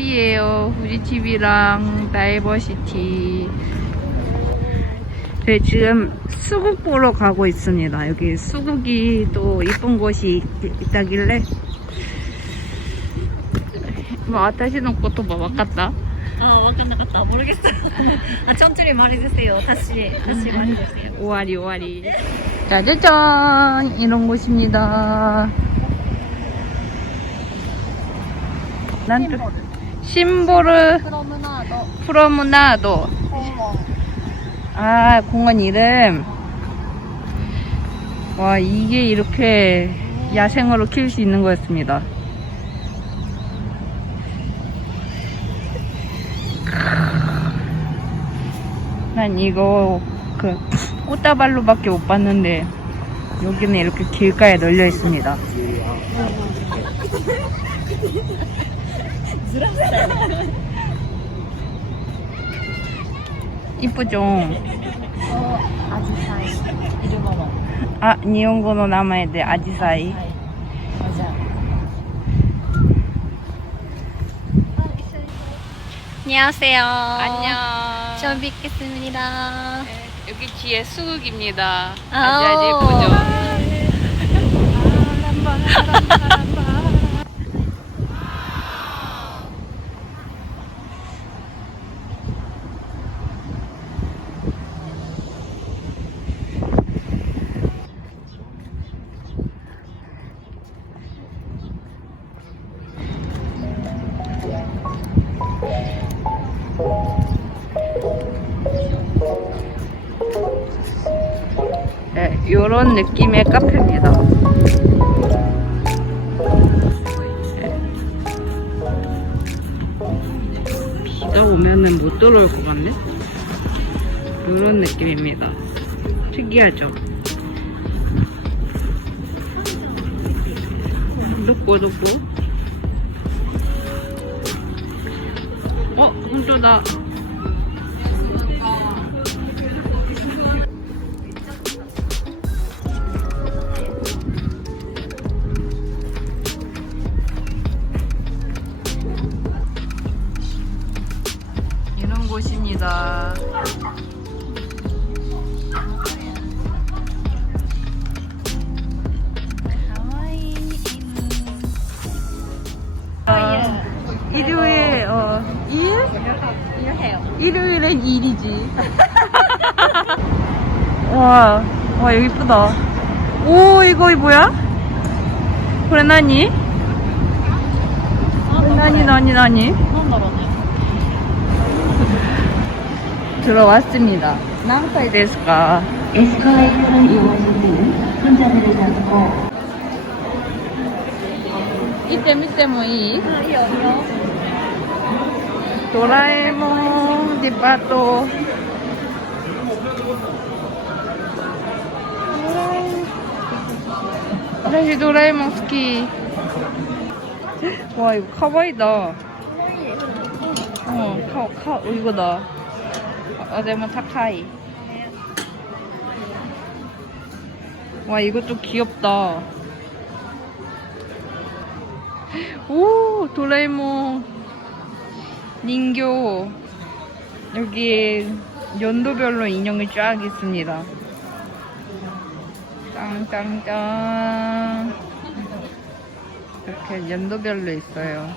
TV예요. 후지 TV랑 다이버시티. 네, 지금 수국 보러 가고 있습니다. 여기 수국이 또 이쁜 곳이 있다길래. 뭐, 아타시는 것도 뭐, 왔갔다 아, 왔갔다 모르겠어. 아, 천천히 말해주세요. 다시, 다시 말해주세요. 오아리, 오아리. 짜자잔! 이런 곳입니다. 난 또. 심보르 프로무나도. 아, 공원 이름. 와, 이게 이렇게 야생으로 키울 수 있는 거였습니다. 난 이거 그 꽃다발로밖에 못 봤는데 여기는 이렇게 길가에 널려 있습니다. 이쁘죠? アジサイ。いるもの。は 아, 일본어名前で 아지사이. い。じゃあ。 안녕하세요. 안녕. 처음 뵙겠습니다. 여기 뒤에 수국입니다. 아오. 아주 아주 예쁘죠? 이런 느낌의 카페입니다. 비가 오면은 못 들어올 것 같네? 이런 느낌입니다. 특이하죠? 놓고 놓고 어? 혼자다 일? 일해요. 일요일엔 일이지. 와, 와, 여기 이쁘다. 오, 이거 뭐야? 그래, 나니? 브레나니, 나니, 나니? 들어왔습니다. 남사이 데스까? 에스카레이터를 이용하실 때는 손자들을 잡고 이때 밑에 뭐 이? 아, 이요, 이요. 도라에몽 디파토 다시 도라에몽 스키. 와 이거 카와이다. 어 카, 카, 어, 이거다. 아, 데모 타카이. 와 이것도 귀엽다. 오 도라에몽 닌교 여기 연도별로 인형이 쫙 있습니다. 짱짱짱 이렇게 연도별로 있어요.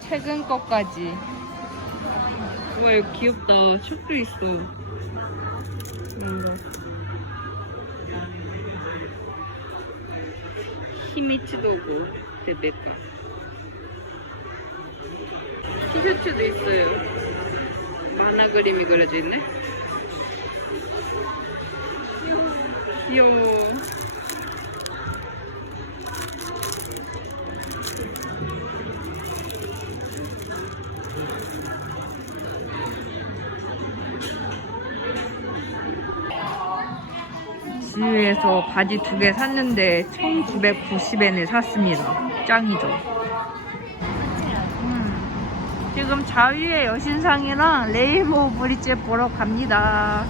최근 것까지. 와 이거 귀엽다. 책도 있어. 뭔가. 히미츠도고 데베카. 티셔츠도 있어요. 만화 그림이 그려져 있네. 귀여워. 지유에서 바지 두 개 샀는데 1990엔에 샀습니다. 짱이죠. 음, 지금 자유의 여신상이랑 레인보우 브릿지 보러 갑니다.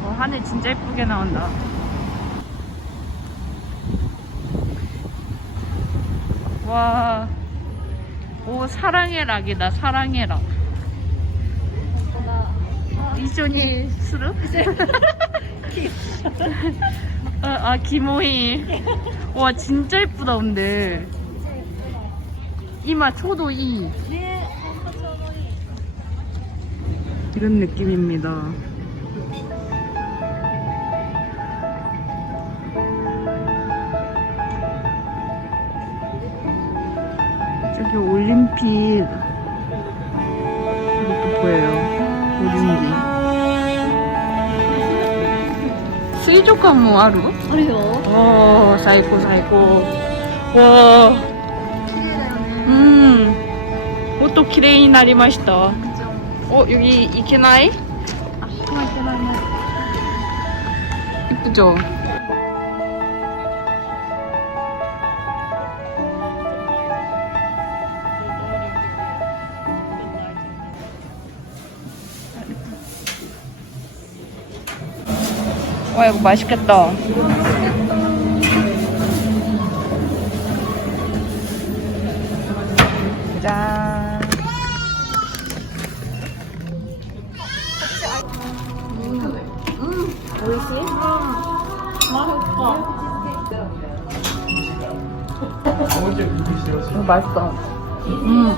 어, 하늘 진짜 예쁘게 나온다. 와, 오 사랑의 락이다 사랑의 락 이존이 스루? 아, 아 김호희 와 진짜 예쁘다 근데 이마 초도 이 네, 한번 저도 이 이런 느낌입니다 저기 올림픽 이것도 보여요 올림픽 스이조카 뭐 아루? あるよ 어 사이코 사이코 와 綺麗だよね 음, 옷도 기레이 나리마시다. 어 여기 이케나이? 아쿠아 이케나이 이쁘죠? 와 이거 맛있겠다 이거 맛있어. 음.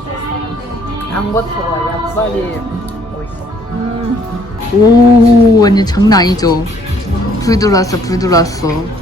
양버터와 약발이 맛있어. 음. 오, 완전 장난 아니죠? 불 들어왔어, 불 들어왔어.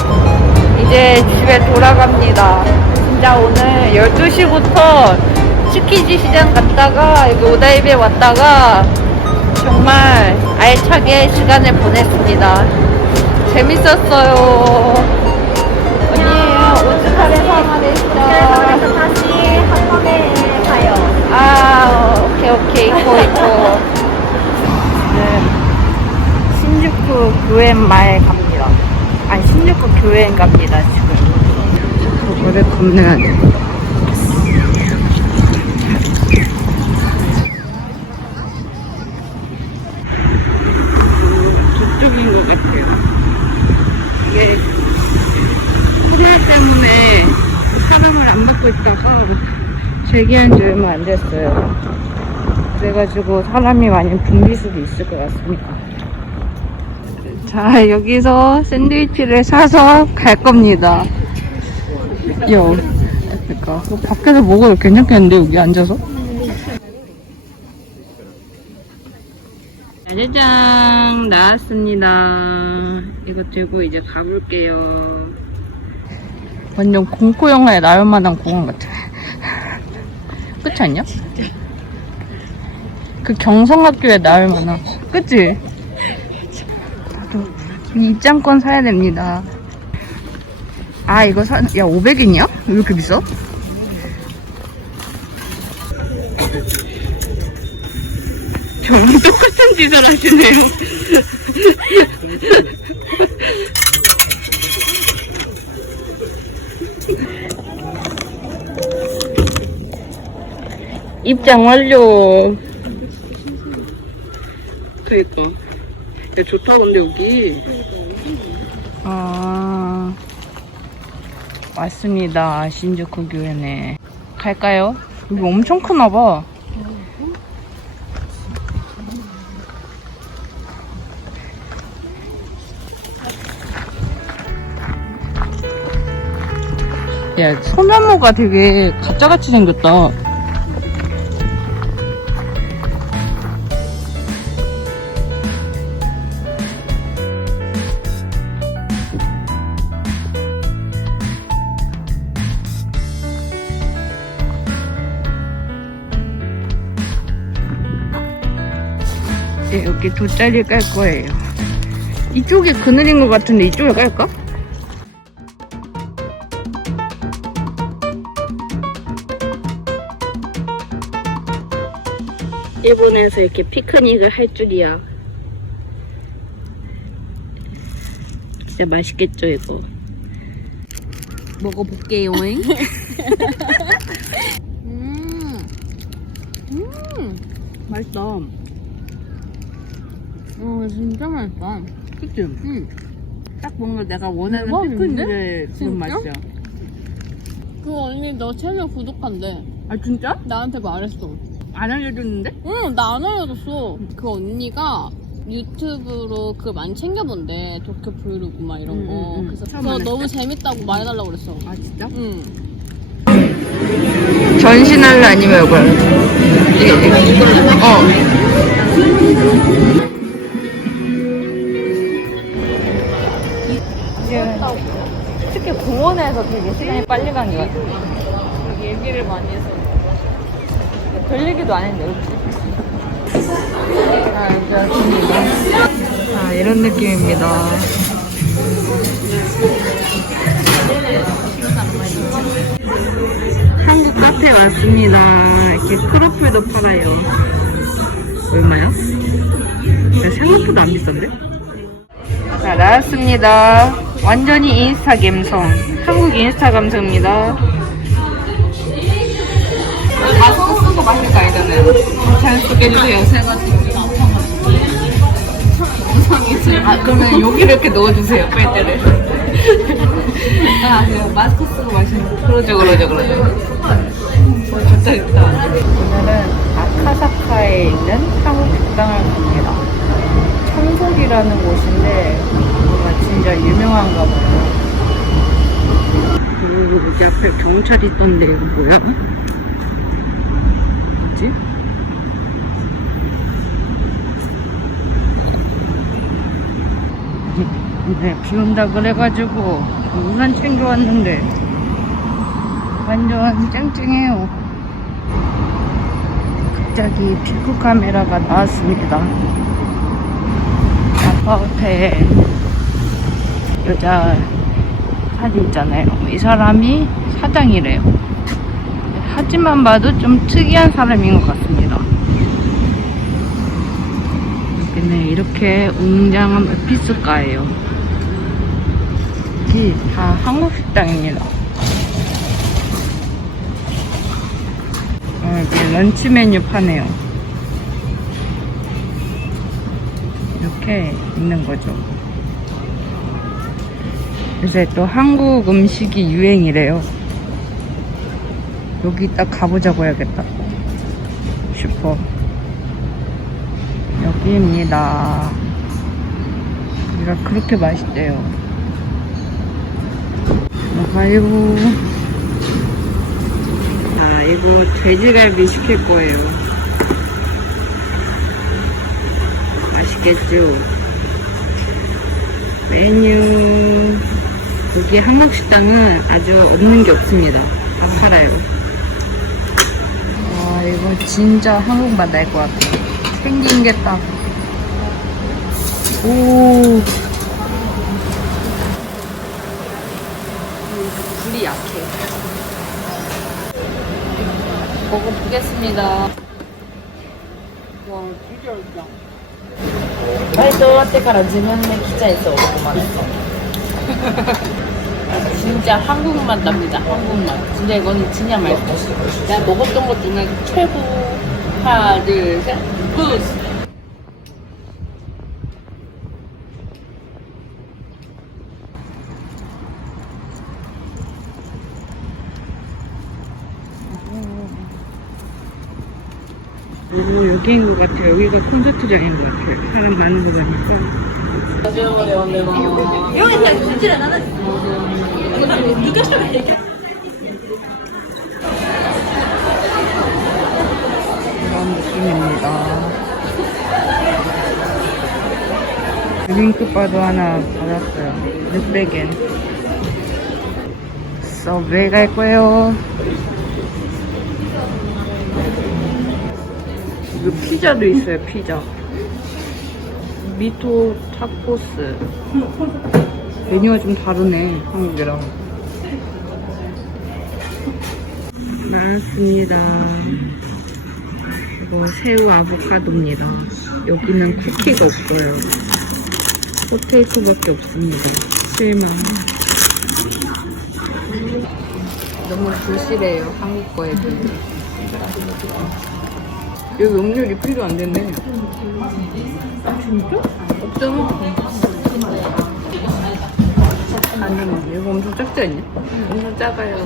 이제 집에 돌아갑니다. 진짜 오늘 12시부터 치키지 시장 갔다가 여기 오다이베 왔다가 정말 알차게 시간을 보냈습니다. 재밌었어요. 아니에요. 오츠카레 사마데시다. 그래서 다시 한 번에 가요 아, 오케이, 오케이. 있고, 있고. 네. 신주쿠 말 갑니다. 아니, 신주쿠 교엔 갑니다, 지금. 오래 겁내야 돼. 저쪽인 것 같아요. 이게 코로나 때문에 사람을 안 받고 있다가 재개한 지 얼마 안 됐어요. 그래가지고 사람이 많이 붐빌 수도 있을 것 같습니다. 자, 여기서 샌드위치를 사서 갈 겁니다. 요. 그러니까 뭐 밖에서 먹어도 괜찮겠는데 여기 앉아서? 짜자잔 나왔습니다. 이거 들고 이제 가볼게요. 완전 공포 영화에 나올 만한 공원 같아. 그렇지 않냐? 그 경성학교에 나올 만한. 그치? 이 입장권 사야 됩니다. 아, 이거 사, 야, 500엔이야? 왜 이렇게 비싸? 저랑 똑같은 짓을 하시네요. 입장 완료. 그니까. 야, 좋다, 근데 여기. 아. 왔습니다. 신주쿠 교회네. 갈까요? 여기 엄청 크나봐. 야, 소나무가 되게 가짜같이 생겼다. 네, 여기 돗자리 깔 거예요. 이쪽이 그늘인 것 같은데 이쪽을 깔까? 일본에서 이렇게 피크닉을 할 줄이야. 진짜 맛있겠죠 이거. 먹어볼게요, 잉. 음, 음, 맛있다. 어, 진짜 맛있다. 그치? 응. 딱 뭔가 내가 원하는 대박인데? 피크닉의 그런 진짜? 맛이야. 그 언니 너 채널 구독한대. 아, 진짜? 나한테 말했어. 안 알려줬는데? 응, 나 안 알려줬어. 그 언니가 유튜브로 그 많이 챙겨본대. 도쿄 브이로그 막 이런 응, 거. 응, 응. 그래서 처음 그거? 너무 재밌다고 말해달라고 그랬어. 아, 진짜? 응. 전신할래 아니면 이거 이게 이게 어 되게 시간이 빨리 간 것 같아 얘기를 많이 해서. 별 얘기도 안 했는데 그치? 아 이제 아 이런 느낌입니다 한국 카페 왔습니다 이렇게 크로플도 팔아요 얼마야? 야, 생각보다 안 비싼데? 자 나왔습니다 완전히 인스타 감성 한국 인스타 감성입니다 마스크 쓰고 마실 거 아니잖아요. 자연스럽게 해주세요. 아, 그러면 여기 이렇게 넣어주세요, 빨대를. 아, 네, 마스크 쓰고 마시는 그러죠, 그러죠, 그러죠. 어, 좋다, 좋다. 오늘은 아카사카에 있는 한국 식당을 갑니다. 천국이라는 곳인데, 진짜 유명한가 봐요. 오, 여기 앞에 경찰 있던데, 이거 뭐야? 뭐지? 네, 비 온다 그래가지고 우산 챙겨왔는데 완전 쨍쨍해요. 갑자기 피크 카메라가 나왔습니다. 아파트에 여자 사진 있잖아요. 이 사람이 사장이래요. 사진만 봐도 좀 특이한 사람인 것 같습니다. 여기는 이렇게 웅장한 오피스가예요. 여기 다 한국 식당입니다. 어, 여기 런치 메뉴 파네요. 이렇게 있는 거죠. 요새 또 한국 음식이 유행이래요. 여기 딱 가보자고 해야겠다. 슈퍼. 여기입니다. 여기가 그렇게 맛있대요. 나가요. 아, 이거 돼지갈비 시킬 거예요. 맛있겠죠? 메뉴. 여기 한국 식당은 아주 없는 게 없습니다. 다 팔아요. 와, 이거 진짜 한국맛 날 것 같아. 생긴 게 딱. 오. 불이 약해. 먹어보겠습니다. 와, 진짜 맛있다. バイト終わってから自分で来ちゃいそうここまで 진짜 한국 맛 납니다. 한국 맛. 진짜 이거는 진짜 맛있어. 내가 먹었던 것 중에 최고. 하나, 둘, 셋. 굿. 오, 여기인 것 같아요. 여기가 콘서트장인 것 같아요. 사람 많은 거 보니까. 이런 느낌입니다. 드링크바도 하나 받았어요. 600엔. 서브웨이 갈 거예요. 이거 피자도 있어요, 피자. 미토 타코스. 메뉴가 좀 다르네, 한국이랑. 나왔습니다. 이거 새우 아보카도입니다. 여기는 쿠키가 없어요. 포테이토밖에 없습니다. 실망. 너무 부실해요. 한국 거에 비해. 여기 음료 리필도 안 됐네. 진짜? 없잖아. 완전 이거 엄청 작지 않냐? 엄청 작아요.